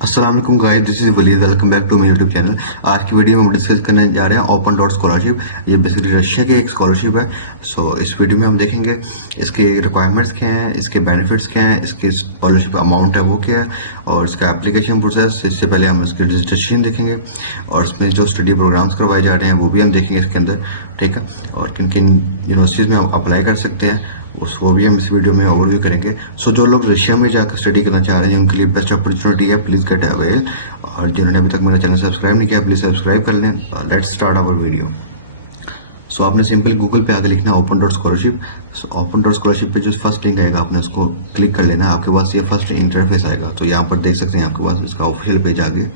अस्सलाम वालेकुम guys, this is Waleed. Welcome back to my YouTube channel. आज की वीडियो में हम डिस्कस करने जा रहे हैं ओपन डॉट स्कॉलरशिप। ये बेसिकली रशिया की एक स्कॉलरशिप है। सो इस वीडियो में हम देखेंगे इसके रिक्वायरमेंट्स क्या हैं, इसके बेनिफिट्स क्या हैं, इसकी स्कॉलरशिप अमाउंट है वो क्या है, और इसका एप्लीकेशन प्रोसेस। इससे पहले हम इसकी रजिस्ट्रेशन देखेंगे और इसमें जो स्टडी प्रोग्राम्स करवाए जा रहे हैं वो भी हम देखेंगे इसके अंदर, ठीक है। और किन किन यूनिवर्सिटीज़ में हम अप्लाई कर सकते हैं उसको भी हम इस वीडियो में ओवरव्यू करेंगे। सो जो लोग रशिया में जाकर स्टडी करना चाह रहे हैं उनके लिए बेस्ट अपॉर्चुनिटी है, प्लीज गेट अवेल। और जिन्होंने अभी तक मेरा चैनल सब्सक्राइब नहीं किया प्लीज सब्सक्राइब कर लें। Let's start our video. So आपने सिंपल गूगल पे आगे लिखना open dot scholarship. So open dot scholarship पे जो फर्स्ट लिंक आएगा आपने उसको क्लिक कर लेना। आपके पास ये फर्स्ट इंटरफेस आएगा। तो यहाँ पर देख सकते हैं आपके पास इसका ऑफिशियल पेज आ गया।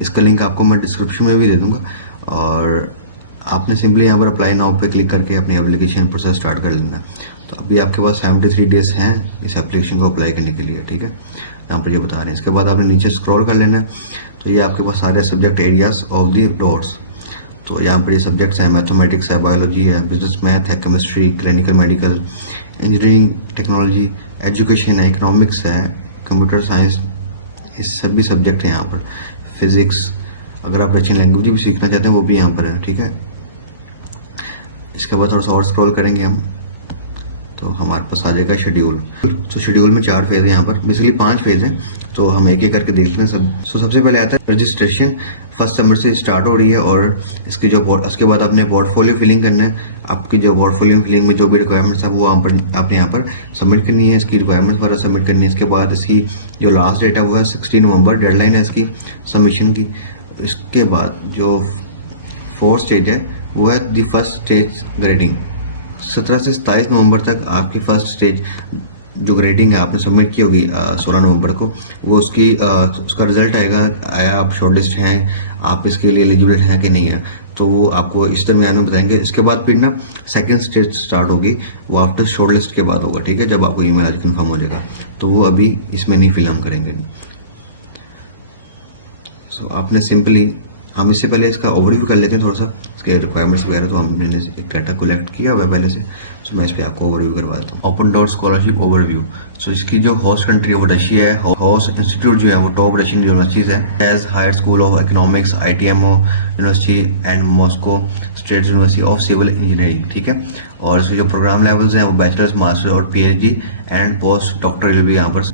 इसका लिंक आपको मैं डिस्क्रिप्शन में भी दे दूंगा। और आपने सिंपली यहाँ पर अप्लाई नाउ पे क्लिक करके अपनी एप्लीकेशन प्रोसेस स्टार्ट कर लेना। तो अभी आपके पास 73 डेज हैं इस एप्लीकेशन को अप्लाई करने के लिए, ठीक है। यहाँ पर ये बता रहे हैं। इसके बाद आपने नीचे स्क्रॉल कर लेना है। तो ये आपके पास सारे subject areas of the doors. तो यहाँ पर ये सब्जेक्ट्स हैं, मैथमेटिक्स है, बायोलॉजी है, बिजनेस मैथ है, chemistry, clinical medical, engineering, technology, education है, इकोनॉमिक्स है, कंप्यूटर साइंस, ये सभी सब्जेक्ट हैं यहाँ पर। फिजिक्स, अगर आप रशियन लैंग्वेज भी सीखना चाहते हैं वो भी यहाँ पर है, ठीक है। इसके बाद थोड़ा सा और स्क्रॉल करेंगे हम तो हमारे पास आ जाएगा शेड्यूल। तो शेड्यूल में 4 फेज है, यहाँ पर बेसिकली 5 फेज हैं। तो हम एक एक करके देखते हैं सब। तो सबसे पहले आता है रजिस्ट्रेशन। फर्स्ट समर से स्टार्ट हो रही है और इसकी जो उसके बाद आपने पोर्टफोलियो फिलिंग करना है। आपकी जो पोर्टफोलियो फिलिंग में जो भी रिक्वायरमेंट्स है वो आपने यहाँ पर सबमिट करनी है। इसकी रिक्वायरमेंट्स वगैरह सबमिट करनी है। इसके बाद इसकी जो लास्ट डेट है वो है 16 नवंबर, डेडलाइन है इसकी सबमिशन की। इसके बाद जो 4th स्टेज है वो है दी फर्स्ट स्टेज ग्रेडिंग। 17 से 27 नवंबर तक आपकी फर्स्ट स्टेज जो ग्रेडिंग है आपने सबमिट की होगी 16 नवंबर को, वो उसका रिजल्ट आएगा। आया आप शॉर्टलिस्ट हैं, आप इसके लिए एलिजिबल हैं कि नहीं है, तो वो आपको इस दरमियान में बताएंगे। इसके बाद फिर ना सेकंड स्टेज स्टार्ट होगी, वो आफ्टर शॉर्टलिस्ट के बाद होगा, ठीक है। जब आपको ईमेल आज कंफर्म हो जाएगा तो वो अभी इसमें नहीं फिल हम करेंगे। सो आपने सिंपली हम इससे पहले इसका ओवरव्यू कर लेते हैं थोड़ा सा, इसके रिक्वायरमेंट्स वगैरह। तो हमने एक डाटा कलेक्ट किया हुआ है पहले से, तो मैं इस पर आपको ओवरव्यू करवा देता हूँ। Open dot scholarship overview. So इसकी जो होस्ट कंट्री है वो रशिया है। होस्ट इंस्टीट्यूट जो है वो टॉप रशियन यूनिवर्सिटीज है, as higher school of economics, ITMO university and Moscow State University of civil engineering, ठीक है। और इसके जो प्रोग्राम लेवल्स हैं वो बैचलर्स, मास्टर और PhD एंड पोस्ट डॉक्टरल भी यहाँ पर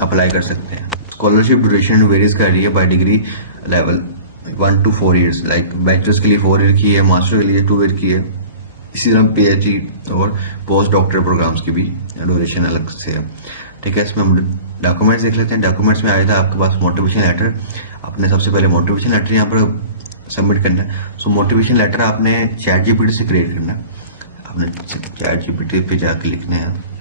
अप्लाई कर सकते हैं। स्कॉलरशिप ड्यूरेशन वेरीज कर रही है bye degree level 1 to 4 years। Like bachelors के लिए 4 ईयर की है, मास्टर के लिए 2 ईयर की है। इसी तरह PhD और पोस्ट डॉक्टर प्रोग्राम्स की भी ड्यूरेशन अलग से है, ठीक है। इसमें हम डॉक्यूमेंट्स देख लेते हैं। डॉक्यूमेंट्स में आया था आपके पास मोटिवेशन लेटर। आपने सबसे पहले मोटिवेशन लेटर यहाँ पर सबमिट करना है। सो मोटिवेशन लेटर आपने ChatGPT से क्रिएट करना है। आपने ChatGPT पे जाके लिखना है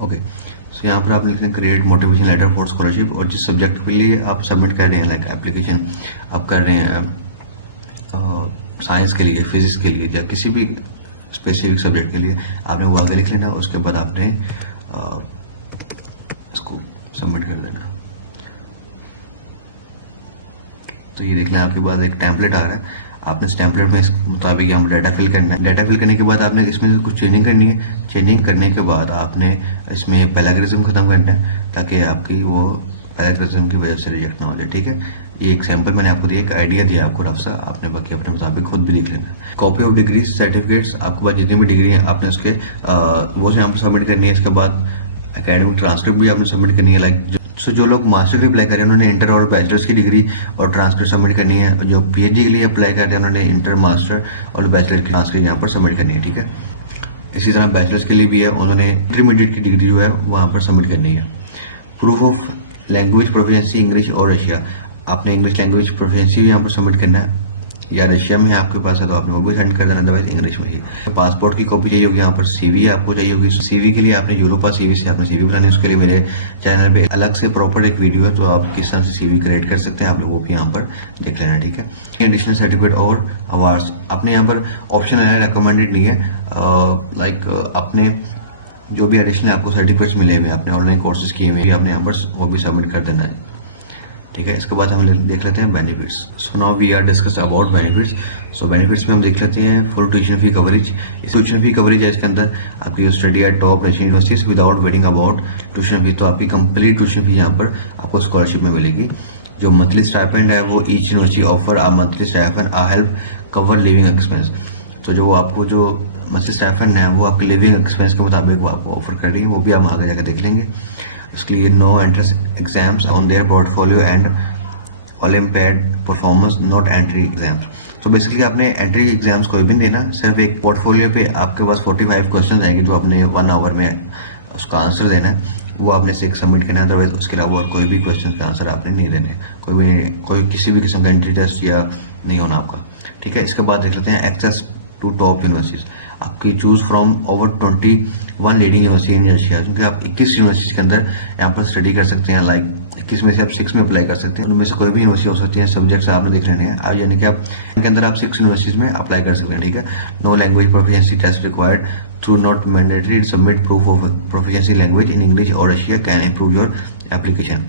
ओके। सो यहाँ पर आप लिखते हैं create motivation letter for scholarship. और जिस सब्जेक्ट के लिए आप सबमिट कर रहे हैं, लाइक एप्लीकेशन आप कर रहे हैं साइंस के लिए, फिजिक्स के लिए या किसी भी स्पेसिफिक सब्जेक्ट के लिए, आपने वो आगे लिख लेना। उसके बाद आपने इसको सबमिट कर देना। तो ये देखना आपके पास एक टेम्पलेट आ रहा है। आपने इस टेम्पलेट में इस मुताबिक यहाँ डाटा फिल करना है। डाटा फिल करने के बाद आपने इसमें से कुछ चेंजिंग करनी है। चेंजिंग करने के बाद आपने इसमें पैराग्राफिज्म खत्म करना है ताकि आपकी वो पैराग्राफिज्म की वजह से रिजेक्ट ना हो जाए, ठीक है। ये एक सैंपल मैंने आपको दिया, एक आइडिया दिया आपको रफ सा। आपने बाकी अपने मुताबिक खुद भी लिख लेना। कॉपी ऑफ डिग्री सर्टिफिकेट्स, आपके पास जितनी भी डिग्री है आपने उसके वो यहाँ पर सबमिट करनी है। इसके बाद एकेडमिक ट्रांसक्रिप्ट भी आपने सबमिट करनी है। लाइक सो जो लोग मास्टर के लिए अप्लाई कर रहे हैं उन्होंने इंटर और बैचलर्स की डिग्री और ट्रांसक्रिप्ट सबमिट करनी है। जो PhD के लिए अप्लाई कर रहे हैं उन्होंने इंटर, मास्टर और बैचलर की ट्रांसक्रिप्ट यहाँ पर सबमिट करनी है, ठीक है। इसी तरह बैचलर्स के लिए भी है, उन्होंने इंटरमीडिएट की डिग्री जो है वहाँ पर सबमिट करनी है। Proof of language proficiency English और रशिया, आपने इंग्लिश लैंग्वेज प्रोफिशिएंसी भी यहाँ पर सबमिट करना है। या रशिया में आपके पास है तो आपने वो भी सेंड कर देना, अदरवाइज इंग्लिश में ही। पासपोर्ट की कॉपी चाहिए होगी, यहाँ पर CV आपको चाहिए होगी। CV के लिए आपने यूरोपा CV से आपने CV बनानी है। उसके लिए मेरे चैनल पे अलग से प्रॉपर एक वीडियो है, तो आप किस तरह से CV क्रिएट कर सकते हैं आप लोग वो भी यहाँ पर देख लेना, ठीक है। एडिशनल सर्टिफिकेट और अवार्ड्स, आपने यहाँ पर ऑप्शन है, रिकमेंडेड नहीं है। लाइक आपने जो भी एडिशनल आपको सर्टिफिकेट्स मिले हुए, आपने ऑनलाइन कोर्सेज किए हुए, आपने यहाँ पर वो भी सबमिट कर देना है। ठीक है। इसके बाद हम देख लेते हैं benefits. So now we are discuss about benefits. So benefits में हम देख लेते हैं फुल ट्यूशन फी कवरेज। इस ट्यूशन फी कवरेज है इसके अंदर आपकी जो study at top national universities without waiting about tuition fee, तो आपकी कंप्लीट ट्यूशन फी यहाँ पर आपको स्कॉलरशिप में मिलेगी। जो मंथली स्टाइपेंड है वो ईच यूनिवर्सिटी ऑफर आ मंथली स्टाइपेंड आ हेल्प कवर लिविंग एक्सपेंस। तो जो आपको जो मंथली स्टाइपेंड है वो आपके लिविंग एक्सपेंस के मुताबिक वो आपको ऑफर कर रही है, वो भी हम आगे जाकर देख लेंगे। इसके लिए no entrance exams on their portfolio and olympiad performance not entry exams. तो बेसिकली आपने एंट्री एग्जाम्स कोई भी नहीं देना, सिर्फ एक पोर्टफोलियो पे आपके पास 45 क्वेश्चन आएंगे जो आपने 1 आवर में उसका आंसर देना है, वो आपने से सबमिट करना है। अदरवाइज उसके अलावा और कोई भी क्वेश्चन का आंसर आपने नहीं देने, कोई किसी भी किस्म का एंट्री टेस्ट या नहीं होना आपका। ठीक है। इसके बाद देख लेते हैं एक्सेस टू टॉप यूनिवर्सिटीज। आपकी choose from over 21 leading university in Asia, क्योंकि आप 21 यूनिवर्सिटी के अंदर यहाँ पर स्टडी कर सकते हैं। लाइक 21 में से आप 6 में अप्लाई कर सकते हैं, उनमें से कोई भी यूनिवर्सिटी हो सकती है। सब्जेक्ट्स आपने देख लेने हैं, यानी कि आप इनके अंदर आप 6 यूनिवर्सिटीज में अप्लाई कर सकते हैं। ठीक है। No language proficiency test required through not mandatory submit proof of proficiency language in English और Asia can improve your application.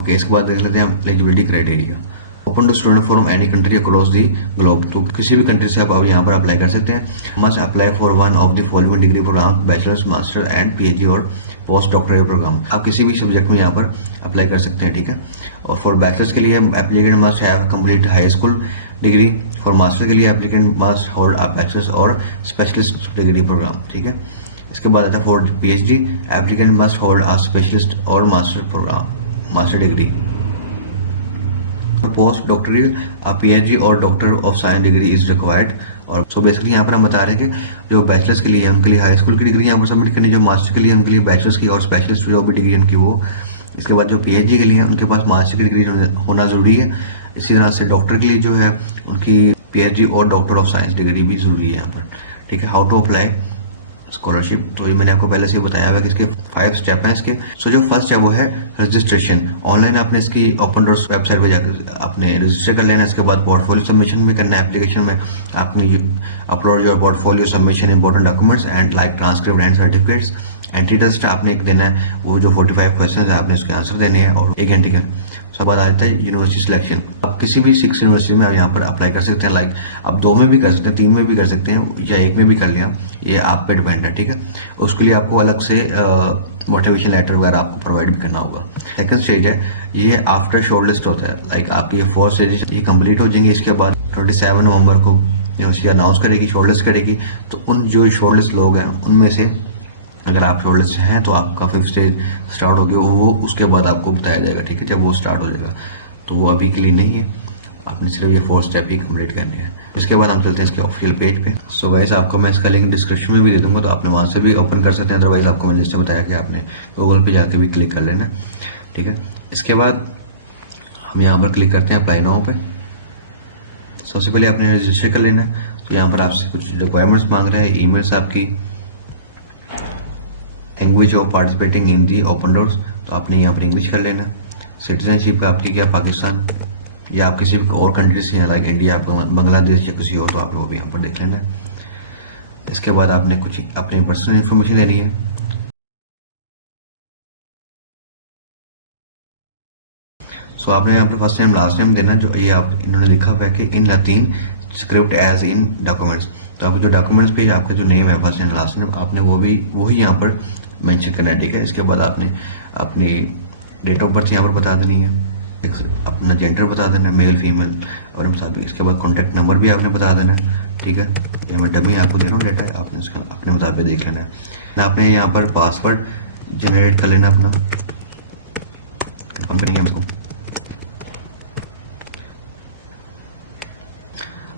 Okay, इसके बाद देख लेते हैं हम eligibility criteria. Open to student from any country across the globe, तो किसी भी कंट्री से आप यहाँ पर अप्लाई कर सकते हैं। Must apply for one of the following degree program bachelors master and PhD और पोस्ट डॉक्टरेट प्रोग्राम। आप किसी भी सब्जेक्ट में यहाँ पर अप्लाई कर सकते हैं। ठीक है। और फॉर बैचलर्स के लिए applicant must have complete high school degree. For master के लिए applicant must hold a bachelors और स्पेशलिस्ट डिग्री प्रोग्राम। ठीक है। इसके बाद आता है for PhD applicant must hold a specialist और master program master degree. Post doctoral PhD और doctor of science degree is required. और सो बेसिकली यहाँ पर हम बता रहे हैं कि जो बैचलर्स के लिए उनके लिए हाई स्कूल की डिग्री यहाँ पर सबमिट करनी, जो मास्टर के लिए उनके लिए बैचलर्स की और स्पेशलिस्ट जो भी डिग्री उनकी वो। इसके बाद जो पीएचडी के लिए उनके पास मास्टर की डिग्री होना जरूरी है। इसी तरह से डॉक्टर के लिए जो है उनकी पीएचडी और डॉक्टर ऑफ साइंस डिग्री भी जरूरी है यहाँ पर। ठीक है। हाउ टू अप्लाई स्कॉलरशिप, तो ये मैंने आपको पहले से बताया हुआ कि इसके 5 स्टेप हैं इसके। सो जो फर्स्ट है वो है रजिस्ट्रेशन। ऑनलाइन आपने इसकी ओपन डोर्स वेबसाइट पे जाकर आपने रजिस्टर कर लेना है। इसके बाद पोर्टफोलियो सबमिशन में करना है। एप्लीकेशन में आपने upload your portfolio submission important documents and like transcript and certificates. Entry test आपने एक देना है, वो जो 45 क्वेश्चन है आपने उसके आंसर देने हैं और 1 घंटे का। उसके बाद आता है यूनिवर्सिटी सिलेक्शन। आप किसी भी 6 यूनिवर्सिटी में आप यहाँ पर अप्लाई कर सकते हैं। लाइक आप 2 में भी कर सकते हैं, 3 में भी कर सकते हैं या 1 में भी कर लिया, ये आप पे डिपेंड है। ठीक है। उसके लिए आपको अलग से मोटिवेशन लेटर वगैरह आपको प्रोवाइड भी करना होगा। सेकंड स्टेज है ये आफ्टर शॉर्ट लिस्ट होता है। लाइक आपकी 4 स्टेजेस ये कंप्लीट हो जाएंगे। इसके बाद 27 नवंबर को यूनिवर्सिटी अनाउंस करेगी, शॉर्ट लिस्ट करेगी। तो उन जो शॉर्ट लिस्ट लोग हैं उनमें से अगर आप शॉर्ट लिस्ट हैं तो आपका 5th स्टेज स्टार्ट हो गया, वो उसके बाद आपको बताया जाएगा। ठीक है। जब वो स्टार्ट हो जाएगा तो वो अभी के लिए नहीं है, आपने सिर्फ ये 4 स्टेप ही कंप्लीट करने हैं। इसके बाद हम चलते हैं इसके ऑफिशियल पेज पे। सो गाइस आपको मैं इसका लिंक डिस्क्रिप्शन में भी दे दूंगा, तो आपने वहां से भी ओपन कर सकते हैं। अदरवाइज आपको मैंने जैसे बताया कि आपने गूगल पे जाके भी क्लिक कर लेना। ठीक है। इसके बाद हम यहाँ पर क्लिक करते हैं अप्लाई नाउ पे। सबसे पहले आपने रजिस्टर कर लेना है। तो यहाँ पर आपसे कुछ रिक्वायरमेंट्स मांग रहा है, ईमेल्स आपकी, language of participating in the open doors, तो आपने यहाँ पर इंग्लिश कर लेना। सिटीजनशिप आपकी क्या पाकिस्तान या आप किसी भी और कंट्री से लाइक इंडिया, आपको बांग्लादेश या किसी और, तो आप लोग भी यहाँ पर देख लेना। इसके बाद आपने कुछ अपनी पर्सनल इन्फॉर्मेशन देनी है। सो आपने यहाँ पर फर्स्ट नेम लास्ट नेम देना, जो ये आप इन्होंने लिखा हुआ है कि इन लतीन स्क्रिप्ट एज इन डॉक्यूमेंट्स। तो आपके जो डॉक्यूमेंट्स पे आपका जो नेम है फर्स्ट नेम लास्ट नेम आपने वही यहाँ पर मेंशन करना है। ठीक है। इसके बाद आपने अपनी डेट ऑफ बर्थ यहाँ पर बता देनी है, अपना जेंडर बता देना, मेल फीमेल और मुताबिक। इसके बाद कॉन्टैक्ट नंबर भी आपने बता देना है। ठीक है। ये मैं डमी आपको दे रहा हूँ डेटा, आपने इसका अपने मुताबिक देख लेना है। आपने यहाँ पर पासवर्ड जनरेट कर लेना अपना, कंफर्म करेंगे हमको।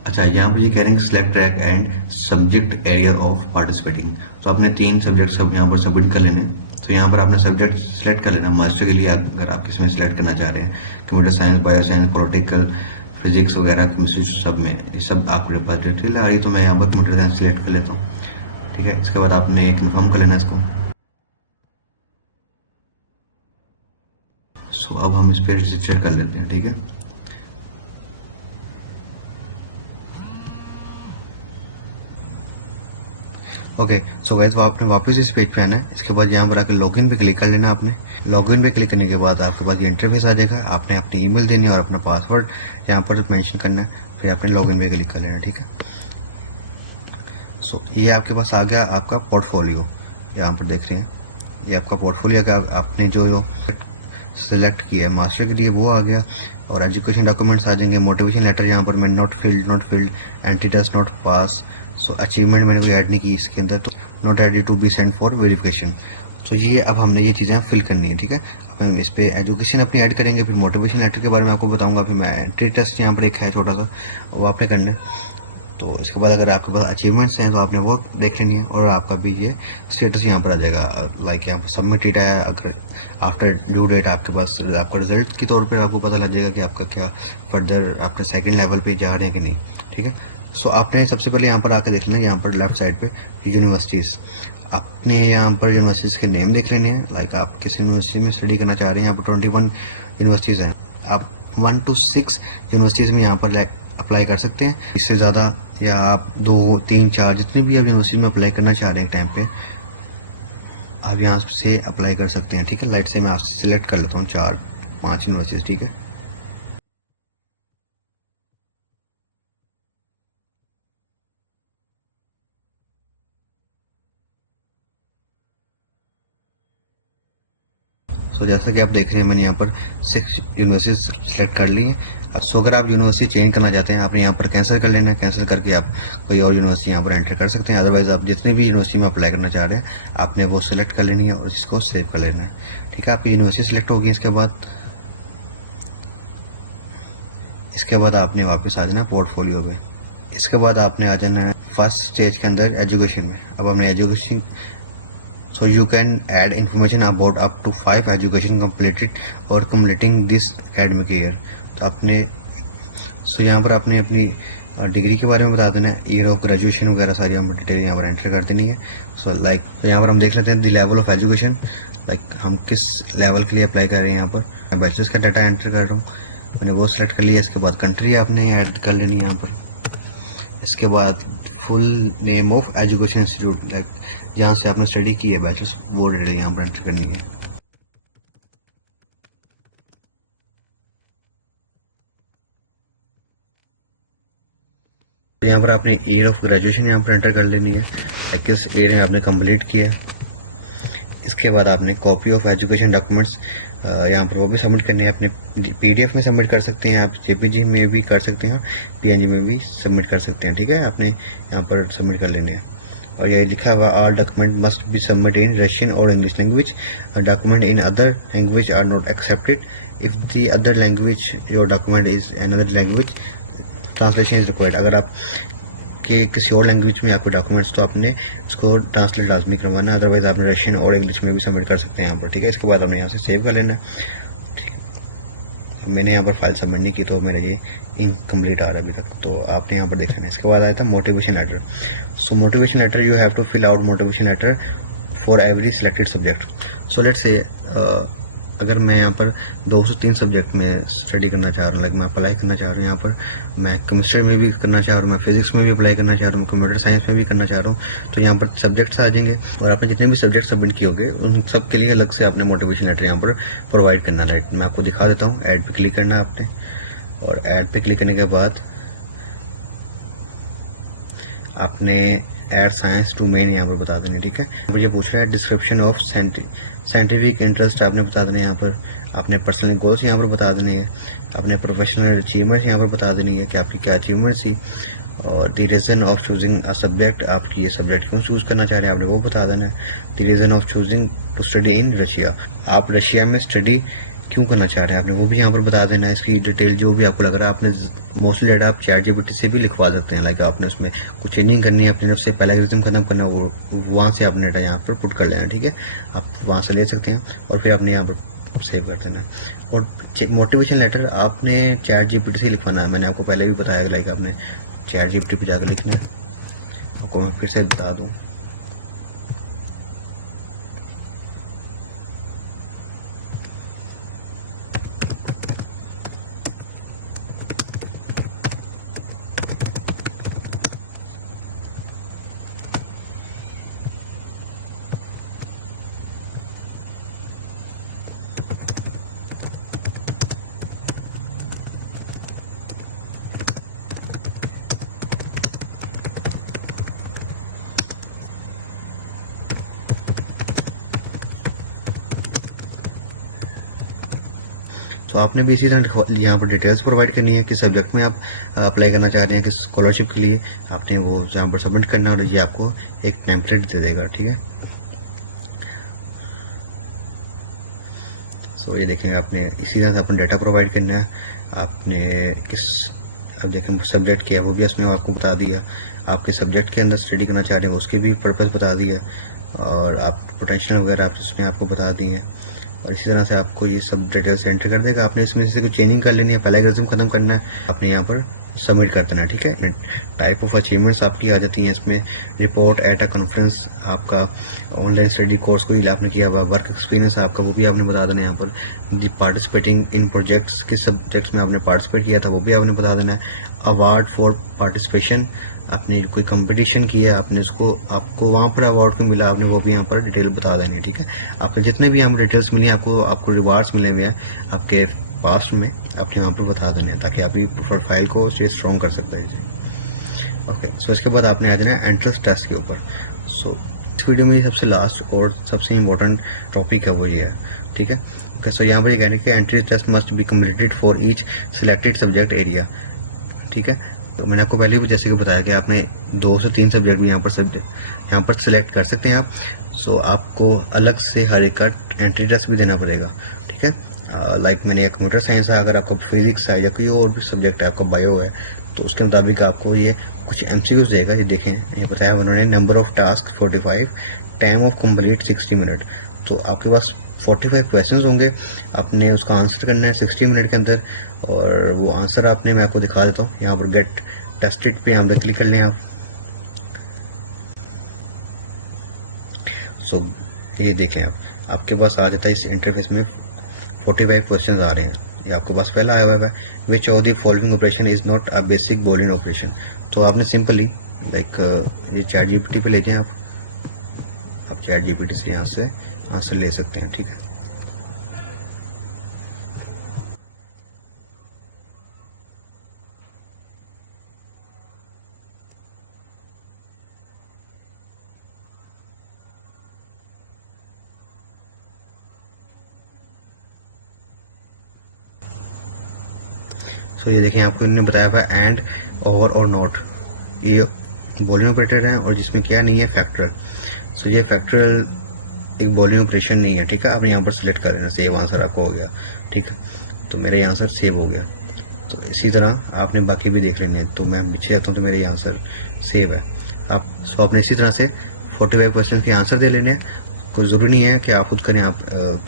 अच्छा, यहाँ पर ये कह रहे हैं select track and subject area of participating. तो आपने 3 सब्जेक्ट सब यहाँ पर सबमिट कर लेने। तो यहाँ पर आपने सब्जेक्ट सिलेक्ट कर लेना। मास्टर के लिए अगर आप किसमें सिलेक्ट करना चाह रहे हैं, computer science, bio science, political, physics वगैरह, केमिस्ट्री, सब में ये सब आपके पास डिटेल आ रही है। तो मैं यहाँ पर कंप्यूटर साइंस सिलेक्ट कर लेता हूँ। ठीक है। इसके बाद आपने कन्फर्म कर लेना इसको। सो अब हम इस पर रजिस्टर कर लेते हैं। ठीक है। ओके सो गाइस आपने वापस इस पेज पे आना है। इसके बाद यहाँ पर आकर लॉगिन पे क्लिक कर लेना आपने। लॉगिन पे क्लिक करने के बाद आपके पास ये इंटरफेस आ जाएगा। आपने अपनी ईमेल देनी है और अपना पासवर्ड यहाँ पर मेंशन करना है, फिर आपने लॉगिन पे क्लिक कर लेना, ठीक है। सो ये आपके पास आ गया आपका पोर्टफोलियो, यहाँ पर देख रहे हैं ये आपका पोर्टफोलियो का आपने जो सिलेक्ट किया है मास्टर के लिए वो आ गया। और एजुकेशन डॉक्यूमेंट्स आ जाएंगे। मोटिवेशन लेटर यहाँ पर मैंने not filled entry test not pass. So achievement मैंने कोई ऐड नहीं की इसके अंदर, तो not ready to be send for verification. तो ये अब हमने ये चीज़ें फिल करनी है, ठीक है। हम इस पे एजुकेशन अपनी ऐड करेंगे, फिर मोटिवेशन लेटर के बारे में आपको बताऊंगा, फिर मैं एंट्री टेस्ट यहाँ पर एक है छोटा सा वो आपने करना है। तो इसके बाद अगर आपके पास अचीवमेंट्स हैं तो आपने वो देख लेनी है और आपका भी ये स्टेटस यहाँ पर आ जाएगा, लाइक यहाँ पर सबमिटेड है। अगर आफ्टर ड्यू डेट आपके पास आपका रिजल्ट के तौर पर आपको पता लग जाएगा कि आपका क्या फर्दर आपके सेकंड लेवल पे जा रहे हैं कि नहीं, ठीक है। सो आपने सबसे पहले यहाँ पर आकर देख लेना है, यहाँ पर लेफ्ट साइड पे यूनिवर्सिटीज़, आपने यहाँ पर यूनिवर्सिटीज़ के नेम देख लेने हैं। लाइक आप किस यूनिवर्सिटी में स्टडी करना चाह रहे हैं, यहाँ पर 21 यूनिवर्सिटीज़ हैं। आप 1 to 6 यूनिवर्सिटीज़ में यहाँ पर अप्लाई कर सकते हैं। इससे ज़्यादा या आप 2, 3, 4 जितने भी आप यूनिवर्सिटी में अप्लाई करना चाह रहे हैं टाइम पे आप यहाँ से अप्लाई कर सकते हैं, ठीक है। लाइट से मैं आपसे सिलेक्ट कर लेता हूँ 4-5 यूनिवर्सिटीज़, ठीक है। तो जैसा कि आप देख रहे हैं मैंने यहाँ पर 6 यूनिवर्सिटीज सेलेक्ट कर ली हैं। सो अगर आप यूनिवर्सिटी चेंज करना चाहते हैं आपने यहाँ पर कैंसिल कर लेना है। कैंसिल करके आप कोई और यूनिवर्सिटी यहाँ पर एंटर कर सकते हैं। अदरवाइज आप जितनी भी यूनिवर्सिटी में अप्लाई करना चाह रहे हैं आपने वो सिलेक्ट कर लेनी है और इसको सेव कर लेना है, ठीक है। आपकी यूनिवर्सिटी सिलेक्ट होगी। इसके बाद आपने वापस आ जाना पोर्टफोलियो पे। इसके बाद आपने आ जाना है फर्स्ट स्टेज के अंदर एजुकेशन में। अब हमने education so you can add information about up to 5 education completed or completing this academic year। तो आपने यहाँ पर आपने अपनी डिग्री के बारे में बता देना है, ईयर ऑफ ग्रेजुएशन वगैरह सारी हम डिटेल यहाँ पर एंटर कर देनी है। सो लाइक यहाँ पर हम देख लेते हैं the level of education, like हम किस लेवल के लिए अप्लाई कर रहे हैं। यहाँ पर मैं बैचलर्स का डाटा एंटर कर रहा हूँ, मैंने वो सिलेक्ट कर लिया। इसके बाद कंट्री आपने ऐड कर लेनी है यहाँ पर। इसके बाद full name of education institute, like जहाँ से आपने स्टडी की है बैचलर्स, वो डिटेल यहाँ पर एंटर करनी है। यहाँ पर आपने ईयर ऑफ ग्रेजुएशन यहाँ पर एंटर कर लेनी है, किस ईयर में आपने कंप्लीट किया है। इसके बाद आपने कॉपी ऑफ एजुकेशन डॉक्यूमेंट्स यहाँ पर वो भी सबमिट करनी है। अपने PDF में सबमिट कर सकते हैं, आप JPG में भी कर सकते हैं, PNG में भी सबमिट कर सकते हैं, ठीक है। आपने यहाँ पर सबमिट कर लेने हैं। और ये लिखा हुआ all document must be submit in Russian और English language. Document in other language are not accepted. If the other language your document is another language translation is required. अगर आप कि किसी और लैंग्वेज में आपके डॉक्यूमेंट्स तो आपने इसको ट्रांसलेट लाजमी करवाना है, अदरवाइज आपने रशियन और इंग्लिश में भी सबमिट कर सकते हैं यहाँ पर, ठीक है। इसके बाद आपने यहाँ से सेव कर लेना है, ठीक है। मैंने यहाँ पर फाइल सबमिट नहीं की तो मेरा ये इनकम्प्लीट आ रहा है अभी तक, तो आपने यहाँ पर देखना है। इसके बाद आया था motivation letter. So motivation letter you have to fill out motivation letter for every selected subject. So let's say अगर मैं यहाँ पर 2 से 3 सब्जेक्ट में स्टडी करना चाह रहा हूँ, लाइक मैं अप्लाई करना चाह रहा हूँ, यहाँ पर मैं केमिस्ट्री में भी करना चाह रहा हूँ, मैं फिजिक्स में भी अप्लाई करना चाह रहा हूँ, कंप्यूटर साइंस में भी करना चाह रहा हूँ, तो यहाँ पर सब्जेक्ट्स आ जाएंगे और आपने जितने भी सब्जेक्ट सबमिट किए होंगे उन सब के लिए अलग से आपने मोटिवेशन लेटर यहाँ पर प्रोवाइड करना है। मैं आपको दिखा देता हूँ। ऐड पे क्लिक करना है आपने, और ऐड पे क्लिक करने के बाद आपने ऐड साइंस टू मेन यहाँ पर बता देंगे, ठीक है। मुझे पूछ रहा है डिस्क्रिप्शन ऑफ साइंटिफिक इंटरेस्ट आपने बता देने, यहाँ पर आपने पर्सनल गोल्स यहाँ पर बता देने हैं, अपने प्रोफेशनल अचीवमेंट्स यहाँ पर बता देनी है कि आपकी क्या अचीवमेंट्स थी, और the reason of choosing a subject, आपकी ये सब्जेक्ट क्यों चूज़ करना चाह रहे हैं आपने वो बता देना है। The reason of choosing to study in Russia, आप रशिया में स्टडी क्यों करना चाह रहे हैं आपने वो भी यहाँ पर बता देना है। इसकी डिटेल जो भी आपको लग रहा है, आपने मोस्टली डाटा आप ChatGPT से भी लिखवा सकते हैं, लाइक आपने उसमें कुछ चेंजिंग करनी है अपनी तरफ से, पहला एग्जाम खत्म करना है वो वहाँ से आपने डाटा यहाँ पर पुट कर लेना, ठीक है। आप वहाँ से ले सकते हैं और फिर आपने यहाँ पर सेव कर देना है। और मोटिवेशन लेटर आपने ChatGPT से लिखवाना है, मैंने आपको पहले भी बताया, लाइक आपने ChatGPT पर जाकर लिखना है। आपको मैं फिर से बता दूँ, आपने भी इसी तरह यहाँ पर डिटेल्स प्रोवाइड करनी है कि सब्जेक्ट में आप अप्लाई करना चाह रहे हैं, किस स्कॉलरशिप के लिए आपने वो यहाँ पर सबमिट करना है और ये आपको एक टेम्पलेट दे देगा। ठीक है, सो ये देखेंगे आपने इसी तरह से अपना डाटा प्रोवाइड करना है। आपने किस, अब देखें सब्जेक्ट क्या है वो भी इसमें आपको बता दिया, आपके सब्जेक्ट के अंदर स्टडी करना चाह रहे हैं उसके भी पर्पस बता दिया, और आप पोटेंशियल वगैरह आप उसमें आपको बता दिए हैं। और इसी तरह से आपको ये सब डिटेल्स एंटर कर देगा। आपने इसमें से कुछ चेंजिंग कर लेनी है, पहला एग्जाम खत्म करना है, आपने यहाँ पर सबमिट कर देना है। ठीक है, टाइप ऑफ अचीवमेंट्स आपकी आ जाती हैं इसमें, रिपोर्ट एट अ कॉन्फ्रेंस, आपका ऑनलाइन स्टडी कोर्स कोई आपने किया हुआ, वर्क एक्सपीरियंस आपका वो भी आपने बता देना है। यहाँ पर पार्टिसिपेटिंग इन प्रोजेक्ट्स, किस सब्जेक्ट्स में आपने पार्टिसिपेट किया था वो भी आपने बता देना है। अवार्ड फॉर पार्टिसिपेशन, आपने कोई कंपटीशन किया आपने उसको, आपको वहाँ पर अवार्ड को मिला आपने वो भी यहाँ पर डिटेल बता देनी है। ठीक है, आपको जितने भी यहाँ पर डिटेल्स मिली आपको रिवार्ड्स मिले हुए हैं आपके पास्ट में, आपने यहाँ पर बता देने हैं ताकि आप प्रोफाइल को स्ट्रॉन्ग कर सकते हैं। ओके, सो इसके बाद आपने आ जाना है एंट्रेंस टेस्ट के ऊपर। सो इस वीडियो में सबसे लास्ट और सबसे इम्पोर्टेंट टॉपिक है वो ये है। ठीक है, ओके, सो यहाँ पर ये कहने कि entrance test must be completed for each selected subject area. ठीक है, तो मैंने आपको पहले भी जैसे कि बताया कि आपने 2 से 3 सब्जेक्ट भी यहाँ पर सिलेक्ट कर सकते हैं आप। सो आपको अलग से हर एक का एंट्री टेस्ट भी देना पड़ेगा। ठीक है, लाइक मैंने कंप्यूटर साइंस है, अगर आपका फिजिक्स है या कोई और भी सब्जेक्ट है, आपका बायो है, तो उसके मुताबिक आपको ये कुछ MCQs देगा। ये देखें, ये बताया उन्होंने, number of task 45, time of complete 60 minute. तो आपके पास 45 क्वेश्चंस होंगे, आपने उसका आंसर करना है 60 मिनट के अंदर, और वो आंसर आपने, मैं आपको दिखा देता हूँ, यहाँ पर गेट टेस्टेड पे यहाँ पर क्लिक कर लें आप। सो ये देखें आपके पास आ जाता है इस इंटरफेस में 45 क्वेश्चन आ रहे हैं। ये आपके पास पहला आया हुआ है, which of the following operation is not a basic Boolean operation. तो आपने सिंपली लाइक ये चैट GPT पे ले जाएं आप चैट GPT से यहाँ से आंसर ले सकते हैं। ठीक है, सो ये देखें आपको इन्होंने बताया हुआ एंड, और नॉट, ये बूलियन ऑपरेटर है और जिसमें क्या नहीं है फैक्टरल। सो ये फैक्टरल एक बूलियन ऑपरेशन नहीं है। ठीक है, आपने यहाँ पर सिलेक्ट कर लेना, सेव आंसर आपको हो गया। ठीक है, तो मेरा आंसर सेव हो गया। तो इसी तरह आपने बाकी भी देख लेने हैं। तो मैं पीछे जाता हूँ तो मेरे आंसर सेव है। सो आपने इसी तरह से 45 क्वेश्चन के आंसर दे लेने हैं। कोई ज़रूरी नहीं है कि आप खुद करें, आप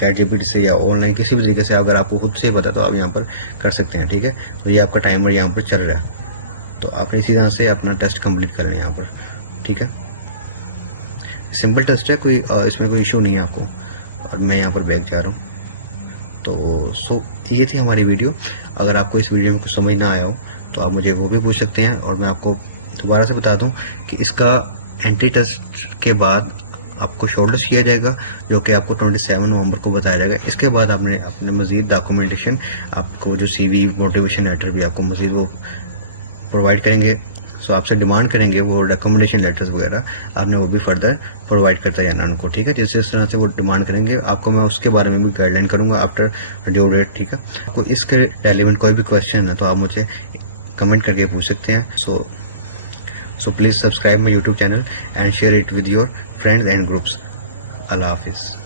चैट GPT से या ऑनलाइन किसी भी तरीके से अगर आपको खुद से पता तो आप यहाँ पर कर सकते हैं। ठीक है, तो ये आपका टाइमर यहाँ पर चल रहा है, तो आपने इसी तरह से अपना टेस्ट कंप्लीट कर लें यहाँ पर। ठीक है, सिंपल टेस्ट है, कोई इसमें कोई इशू नहीं है आपको। और मैं यहाँ पर बैक जा रहा हूँ। तो सो ये थी हमारी वीडियो। अगर आपको इस वीडियो में कुछ समझ ना आया हो तो आप मुझे वो भी पूछ सकते हैं। और मैं आपको दोबारा से बता दूं कि इसका एंट्री टेस्ट के बाद आपको शॉर्टलिस्ट किया जाएगा, जो कि आपको 27 नवंबर को बताया जाएगा। इसके बाद आपने अपने मज़ीद डॉक्यूमेंटेशन, आपको जो CV, मोटिवेशन लेटर भी आपको मज़ीद वो प्रोवाइड करेंगे। सो आपसे डिमांड करेंगे वो रिकमेंडेशन लेटर्स वगैरह, आपने वो भी फर्दर प्रोवाइड करता जाना उनको। ठीक है, जिस तरह से वो डिमांड करेंगे आपको मैं उसके बारे में भी गाइडलाइन करूंगा आफ्टर ड्यू डेट। ठीक है, आपको इसके रेलिवेंट कोई भी क्वेश्चन है तो आप मुझे कमेंट करके पूछ सकते हैं। So please subscribe my YouTube channel and share it with your friends and groups. अल्लाह हाफिज़।